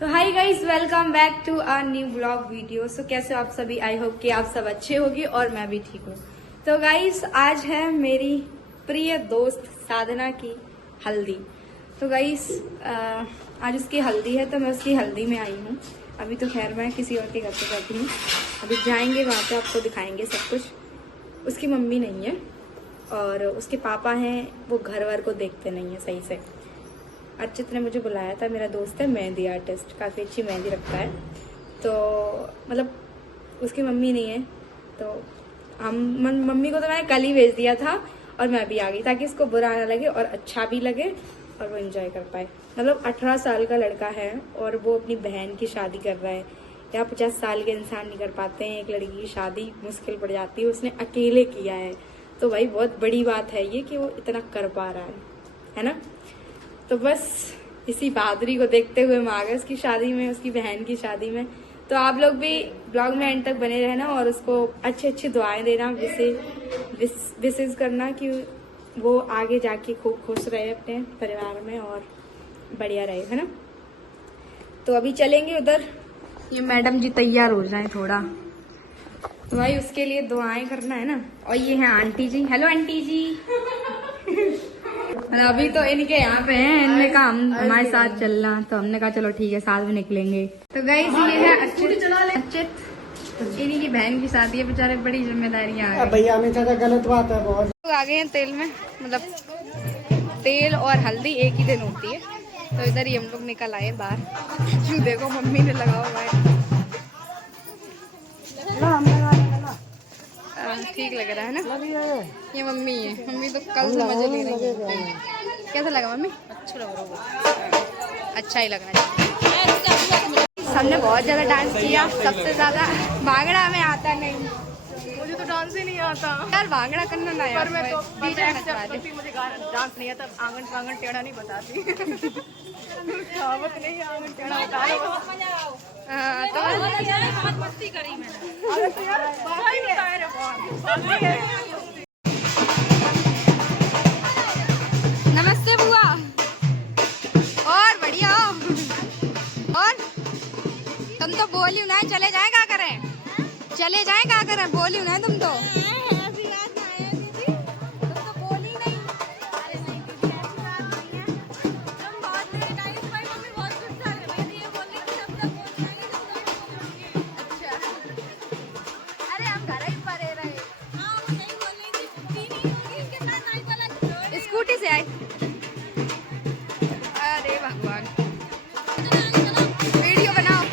तो hi guys, welcome back to our new blog video. So कैसे हो आप सभी? आई होप कि आप सब अच्छे होगी और मैं भी ठीक हूँ। तो गाइस, आज है मेरी प्रिय दोस्त साधना की हल्दी। तो गाइस, आज उसकी हल्दी है तो मैं उसकी हल्दी में आई हूँ। अभी तो खैर मैं किसी और के घर पे बैठी हूँ, अभी जाएंगे वहाँ पे, आपको दिखाएंगे सब कुछ। उसकी मम्मी नहीं है और उसके पापा हैं, वो घर वर को देखते नहीं है सही से। अर्चित ने मुझे बुलाया था, मेरा दोस्त है मेहंदी आर्टिस्ट, काफ़ी अच्छी मेहंदी रखता है। तो मतलब उसकी मम्मी नहीं है तो मम्मी को तो मैंने कल ही भेज दिया था और मैं भी आ गई ताकि इसको बुरा ना लगे और अच्छा भी लगे और वो एंजॉय कर पाए। मतलब 18 साल का लड़का है और वो अपनी बहन की शादी कर रहा है। या 50 साल के इंसान नहीं कर पाते हैं, एक लड़की की शादी मुश्किल पड़ जाती है, उसने अकेले किया है। तो भाई बहुत बड़ी बात है ये कि वो इतना कर पा रहा है ना। तो बस इसी बहादुरी को देखते हुए मैं आ गई उसकी शादी में, उसकी बहन की शादी में। तो आप लोग भी ब्लॉग में एंड तक बने रहना और उसको अच्छी अच्छी दुआएं देना, विशेष करना कि वो आगे जाके खूब खुश रहे अपने परिवार में और बढ़िया रहे, है ना। तो अभी चलेंगे उधर। ये मैडम जी तैयार हो जाए थोड़ा, तो भाई उसके लिए दुआएं करना है ना। और ये है आंटी जी। हेलो आंटी जी। अभी तो इनके यहाँ पे हैं, इनने कहा हमारे साथ चलना, तो हमने कहा चलो ठीक है, साथ में निकलेंगे। तो गाइस, ये है अर्चित, इन्हीं की बहन की शादी है, बेचारे बड़ी जिम्मेदारियां आ गई। भैया में ज्यादा गलत बात है बहुत। लोग आ गए हैं तेल में, मतलब तेल और हल्दी एक ही दिन होती है। तो इधर ही हम लोग निकल आए बाहर। क्यों देखो मम्मी ने लगा हुआ है, ठीक लग रहा है ना। ये मम्मी है, मम्मी तो कल से मजे ले रही है। कैसा लगा मम्मी? अच्छा लग रहा है, अच्छा ही लगना चाहिए। हमने बहुत ज्यादा डांस किया, सबसे ज्यादा भांगड़ा में आता नहीं, मुझे तो डांस ही नहीं आता यार भांगड़ा करना ना यार। पर मैं तो मुझे मुझे डांस नहीं आता, आंगन टेढ़ा नहीं बताती। कहावत नहीं, आंगन टेढ़ा बता तो मस्ती करी मैंने। नमस्ते बुआ, और बढ़िया हो? और तुम तो बोली ना चले जाए, क्या करें? चले जाए क्या करें? बोली ना तुम तो। स्कूटी से आए। अरे भगवान, वीडियो बनाओ।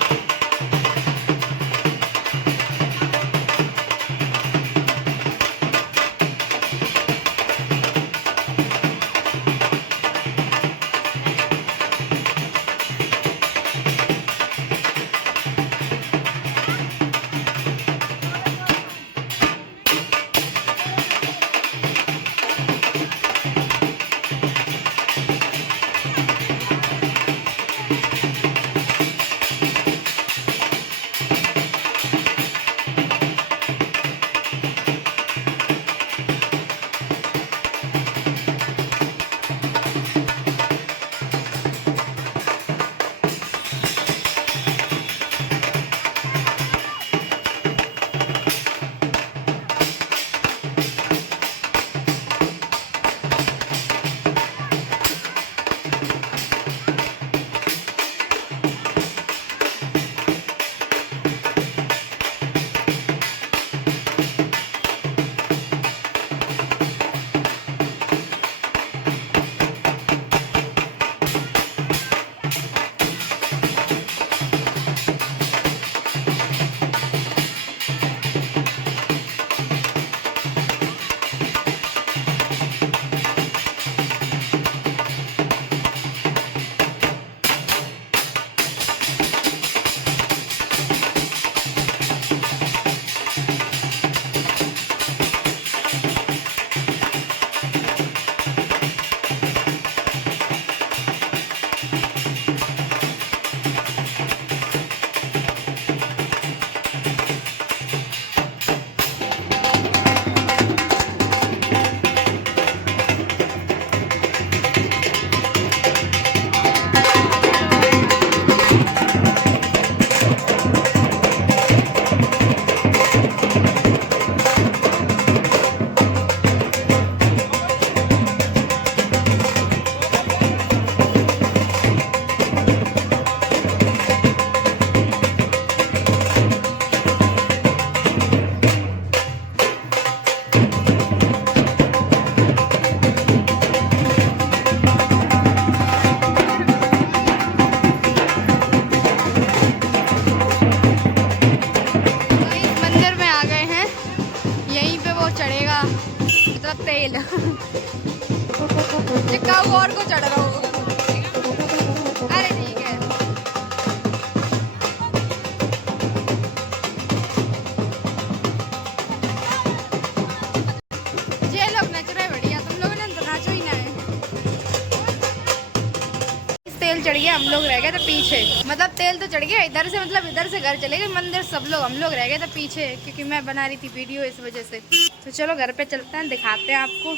गई है, हम लोग रह गए थे पीछे। मतलब तेल तो चढ़ गया इधर से, मतलब इधर से घर चले गए मंदिर सब लोग, हम लोग रह गए थे पीछे क्योंकि मैं बना रही थी वीडियो इस वजह से। तो चलो घर पे चलते हैं, दिखाते हैं आपको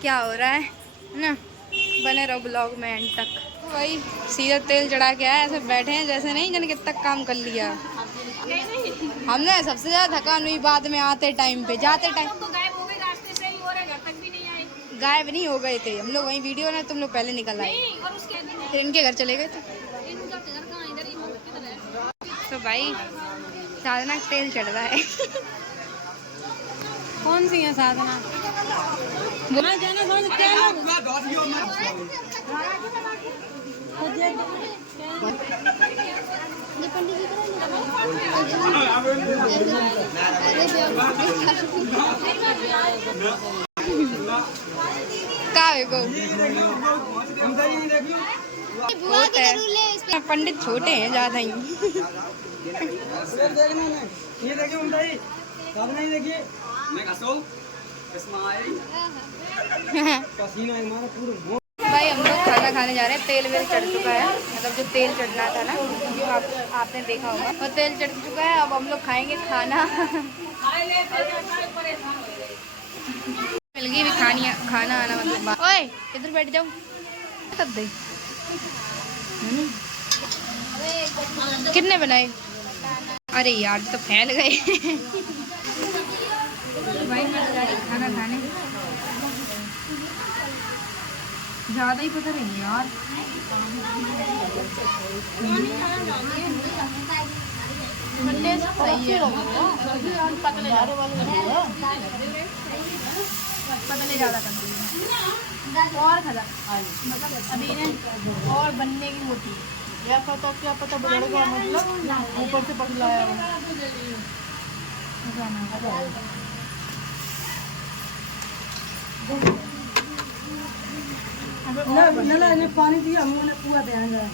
क्या हो रहा है ना। बने रहो ब्लॉग में एंड तक। भाई सीधा तेल चढ़ा के आया, ऐसे बैठे हैं जैसे नहीं जन कितना काम कर लिया। हमने सबसे ज्यादा थकान हुई बाद में आते टाइम पे, जाते टाइम गायब नहीं हो गए थे हम लोग, वहीं वीडियो ने तुम लोग पहले निकल आए, फिर इनके घर चले गए थे। तो भाई साधना का तेल चढ़ रहा है। कौन सी है साधना? पंडित छोटे हैं ज्यादा ही। ये देखिए साधना, ही देखिए पसीना हमारा पूरा। भाई हम लोग खाना खाने जा रहे हैं, तेल वेल चढ़ चुका है, मतलब जो तेल चढ़ना था ना आपने देखा होगा, और तेल चढ़ चुका है। अब हम लोग खाएंगे खाना। मिल गई भी खाना आना मतलब। ओए इधर बैठ जाओ तब दे। कितने बनाए? अरे यार तो फैल गए। भाई मैं जा रही खाना खाने, ज्यादा ही पता नहीं यार। सही है, पतले ज्यादा कर और खजा, मतलब अभी इन्हें और बनने की होती है। या पता क्या पता बढ़ेगा, मतलब ऊपर से पतला आया वो। ना पानी दिया हमने पूरा ध्यान रहा।